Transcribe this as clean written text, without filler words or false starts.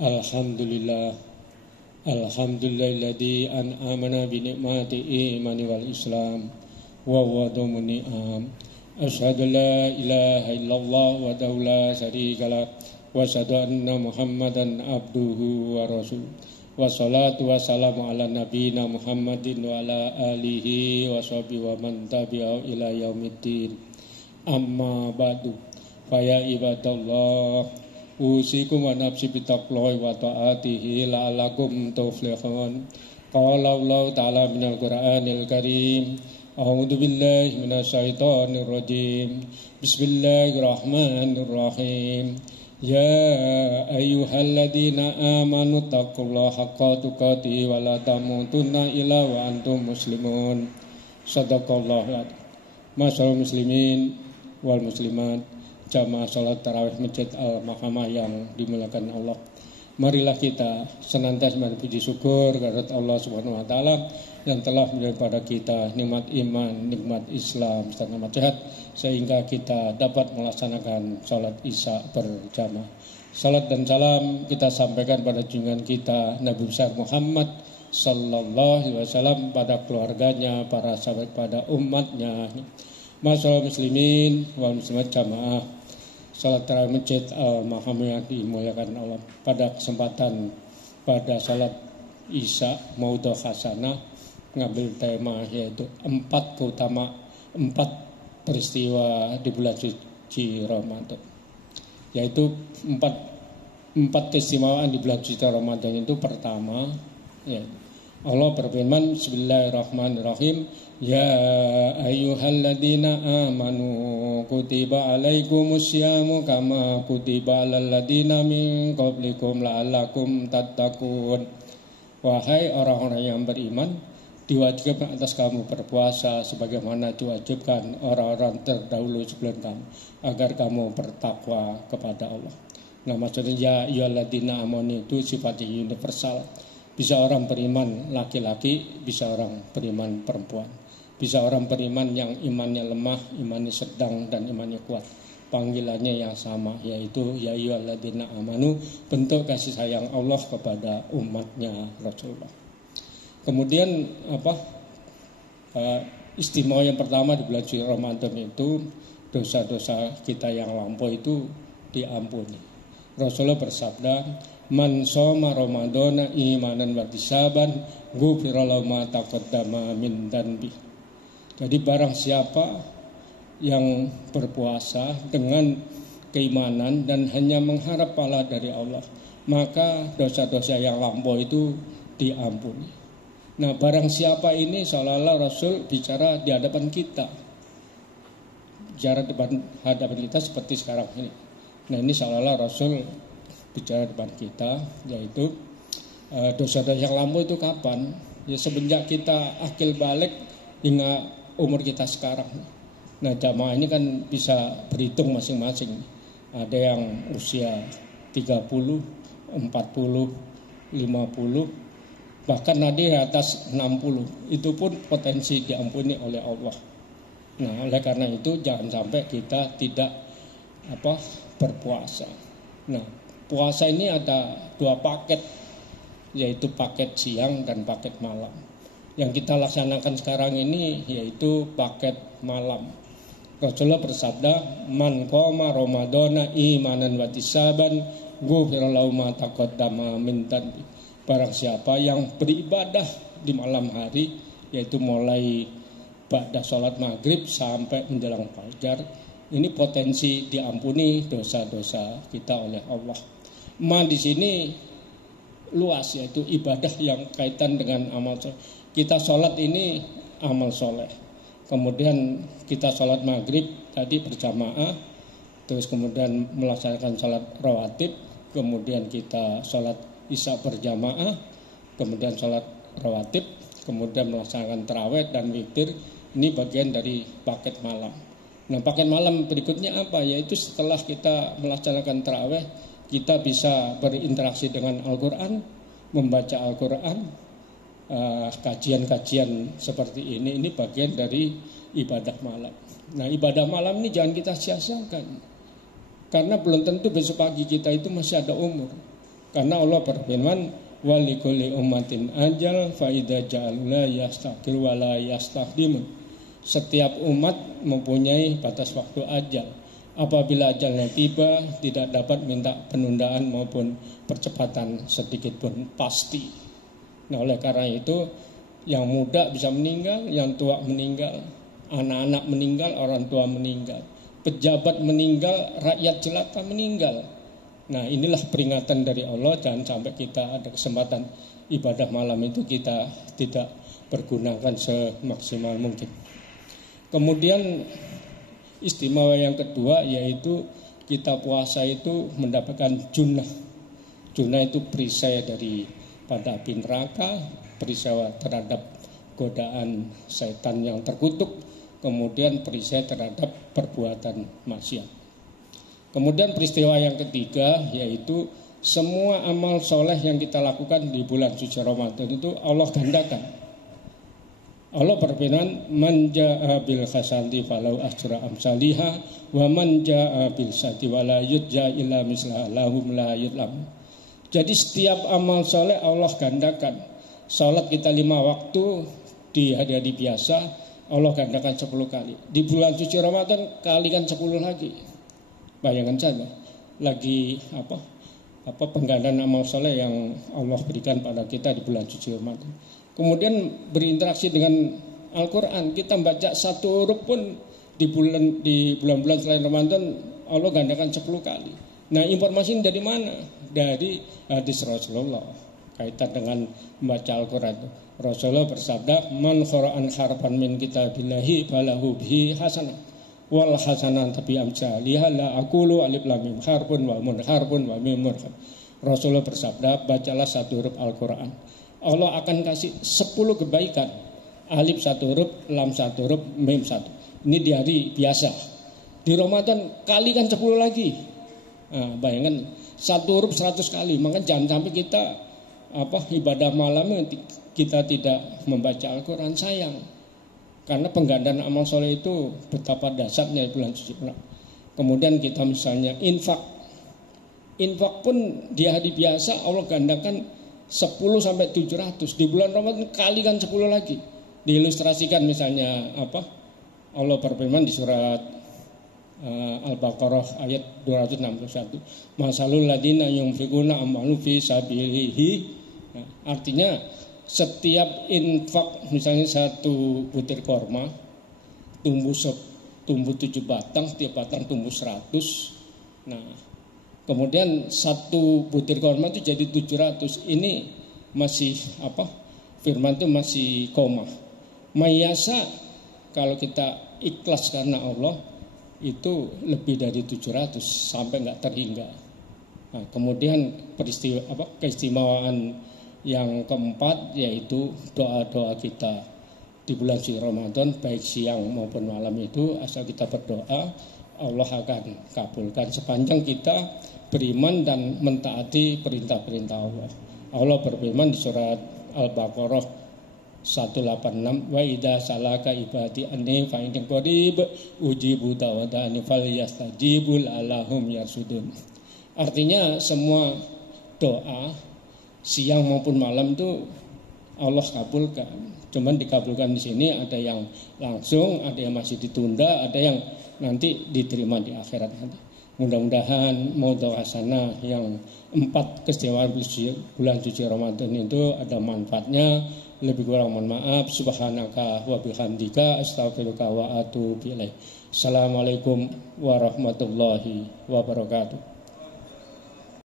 Alhamdulillah. Alhamdulillahilladzi an'amana bi ni'mati imani wal islam wa wadamu ni'am. Asyhadu la ilaha illallah wa la syarika lah wa asyhadu anna Muhammadan abduhu wa rasul. Wassalatu wassalamu ala nabiyina Muhammadin wa ala alihi wa sahbihi wa man tabi'ahu ila yaumiddin. Amma ba'du. Fa ya ibadallah, usikum wa nafsi bitaqwallahi wa ta'atihi la'allakum tuflihun. Qala Allah ta'ala minal Qur'anil Karim. A'udzu billahi minasyaitonir rajim. Bismillahirrahmanirrahim. Ya ayyuhalladzina amanu taqullaha haqqa tuqatih wa la tamutunna illa wa antum muslimun. Shadaqallahul adzim. Masyaallah muslimin wal muslimat, jamaah salat tarawih Masjid Al-Mahkamah yang dimuliakan Allah. Marilah kita senantiasa berpuji syukur kepada Allah Subhanahu wa taala yang telah memberikan pada kita nikmat iman, nikmat Islam serta nikmat sehat sehingga kita dapat melaksanakan salat Isya berjamaah. Salat dan salam kita sampaikan pada junjungan kita Nabi besar Muhammad sallallahu alaihi wasallam, pada keluarganya, para sahabat, pada umatnya. Masyaallah muslimin wal muslimat, jamaah salat tarawih Masjid Al-Mahkamah yang dimuliakan Allah. Pada kesempatan pada salat Isya Maudhu Hasanah ngambil tema yaitu 4 peristiwa di bulan suci Ramadan. Yaitu 4 keistimewaan di bulan suci Ramadan. Itu pertama, ya, Allah berfirman, Bismillahirrahmanirrahim. Ya ayyuhalladzina amanu kutiba alaikumusyamu kama kutiba alal ladzina min qablikum la'allakum tattaqun. Wahai orang-orang yang beriman, diwajibkan atas kamu berpuasa sebagaimana diwajibkan orang-orang terdahulu sebelum kamu, agar kamu bertakwa kepada Allah. Nah, maksudnya ya ayyuhalladzina amanu itu sifatnya universal. Bisa orang beriman laki-laki, bisa orang beriman perempuan. Bisa orang beriman yang imannya lemah, imannya sedang, dan imannya kuat. Panggilannya yang sama, yaitu ya ayyuhalladzina amanu, bentuk kasih sayang Allah kepada umatnya Rasulullah. Kemudian istimewa yang pertama di bulan suci Ramadan itu dosa-dosa kita yang lampau itu diampuni. Rasulullah bersabda, man shoma ramadhana imanan wa ihtisaban ghufira lahu ma taqaddama min dhanbi. Jadi barang siapa yang berpuasa dengan keimanan dan hanya mengharap pahala dari Allah, maka dosa-dosa yang lampau itu diampuni. Nah, barang siapa ini seolah-olah Rasul bicara di hadapan kita. Bicara di hadapan kita seperti sekarang ini. Nah, ini seolah-olah Rasul bicara di depan kita, yaitu dosa-dosa yang lampau itu kapan? Ya semenjak kita akil balik hingga umur kita sekarang. Nah, jamaah ini kan bisa berhitung masing-masing. Ada yang usia 30, 40, 50, bahkan ada di atas 60. Itu pun potensi diampuni oleh Allah. Nah, oleh karena itu jangan sampai kita tidak berpuasa. Nah, puasa ini ada 2 paket, yaitu paket siang dan paket malam. Yang kita laksanakan sekarang ini yaitu paket malam. Rasulullah bersabda, man qoma ramadhana imanan wa ihtisaban ghufira lahu ma taqaddama min dhanbi. Barang siapa yang beribadah di malam hari, yaitu mulai ba'da salat maghrib sampai menjelang fajar, ini potensi diampuni dosa-dosa kita oleh Allah. Man di sini luas, yaitu ibadah yang kaitan dengan amal soleh. Kita sholat ini amal soleh. Kemudian kita sholat maghrib tadi berjamaah, terus kemudian melaksanakan sholat rawatib, kemudian kita sholat isya berjamaah, kemudian sholat rawatib, kemudian melaksanakan tarawih dan witir. Ini bagian dari paket malam. Nah, paket malam berikutnya apa? Yaitu setelah kita melaksanakan tarawih, kita bisa berinteraksi dengan Al-Quran, membaca Al-Quran, kajian-kajian seperti ini bagian dari ibadah malam. Nah, ibadah malam ini jangan kita sia-siakan, karena belum tentu besok pagi kita itu masih ada umur. Karena Allah berfirman, walikulli ummatin ajal fa idza ja'alna yastaqil wa la yastaqdimun. Setiap umat mempunyai batas waktu ajal. Apabila ajalnya tiba, tidak dapat minta penundaan maupun percepatan sedikit pun, pasti. Nah, oleh karena itu, yang muda bisa meninggal, yang tua meninggal, anak-anak meninggal, orang tua meninggal, pejabat meninggal, rakyat jelata meninggal. Nah, inilah peringatan dari Allah, jangan sampai kita ada kesempatan ibadah malam itu kita tidak pergunakan semaksimal mungkin. Kemudian istimewa yang kedua yaitu kita puasa itu mendapatkan junnah. Junnah itu perisai daripada api neraka, perisai terhadap godaan setan yang terkutuk, kemudian perisai terhadap perbuatan maksiat. Kemudian peristiwa yang ketiga yaitu semua amal soleh yang kita lakukan di bulan suci Ramadan itu Allah gandakan. Allah berfirman, man jaa bil hasanati falau ajra amsalihha wa man jaa bil sayyi'ati wala yujza illa mislaha lahum la yudlam. Jadi setiap amal soleh Allah gandakan. Salat kita 5 waktu di hari-hari biasa Allah gandakan 10 kali. Di bulan suci Ramadan kalikan 10 lagi. Bayangkan saja lagi apa penggandaan amal soleh yang Allah berikan pada kita di bulan suci Ramadan. Kemudian berinteraksi dengan Al-Quran, kita baca satu huruf pun di bulan-bulan selain Ramadan Allah gandakan 10 kali. Nah, informasi ini dari mana? Dari hadis Rasulullah kaitan dengan membaca Al-Quran. Rasulullah bersabda, man qara'an harfan min kitabillahi falahu bihi hasanah. Wal hasanan tabi amsalihha la aqulu alif lam mim harfun wa mun harfun wa mim harfun. Rasulullah bersabda, bacalah satu huruf Al-Quran, Allah akan kasih 10 kebaikan. Alif satu huruf, lam satu huruf, mim satu. Ini di hari biasa. Di Ramadan kalikan 10 lagi. Nah, bayangkan satu huruf 100 kali. Maka jangan sampai kita ibadah malam kita tidak membaca Al-Quran, sayang. Karena penggandaan amal soleh itu betapa dahsyatnya bulan suci. Kemudian kita misalnya infak pun di hari biasa Allah gandakan 10 sampai 700. Di bulan Ramadan kalikan 10 lagi. Diilustrasikan misalnya Allah berfirman di surat Al-Baqarah ayat 261. Masalul ladina yunfikuna amwalu fi sabilihi. Artinya setiap infak misalnya satu butir korma tumbuh 7 batang, setiap batang tumbuh 100. Nah, kemudian satu butir korma itu jadi 700. Ini masih firman itu masih koma. Mayasa kalau kita ikhlas karena Allah itu lebih dari 700 sampai enggak terhingga. Nah, kemudian keistimewaan yang keempat yaitu doa-doa kita di bulan suci Ramadan baik siang maupun malam itu asal kita berdoa Allah akan kabulkan sepanjang kita beriman dan mentaati perintah-perintah Allah. Allah berfirman di surat Al-Baqarah 186, wa idza salaka ibadi anni fa inni qarib ujibu da'watani falyastajibul alahum yarsudun. Artinya semua doa siang maupun malam itu Allah kabulkan. Cuman dikabulkan di sini ada yang langsung, ada yang masih ditunda, ada yang nanti diterima di akhirat nanti. Mudah-mudahan mau doa sana yang 4 keistimewaan bulan suci Ramadan itu ada manfaatnya. Lebih kurang mohon maaf. Subhanaka wa bihamdika astaghfiruka wa atubu ilaik. Assalamualaikum warahmatullahi wabarakatuh.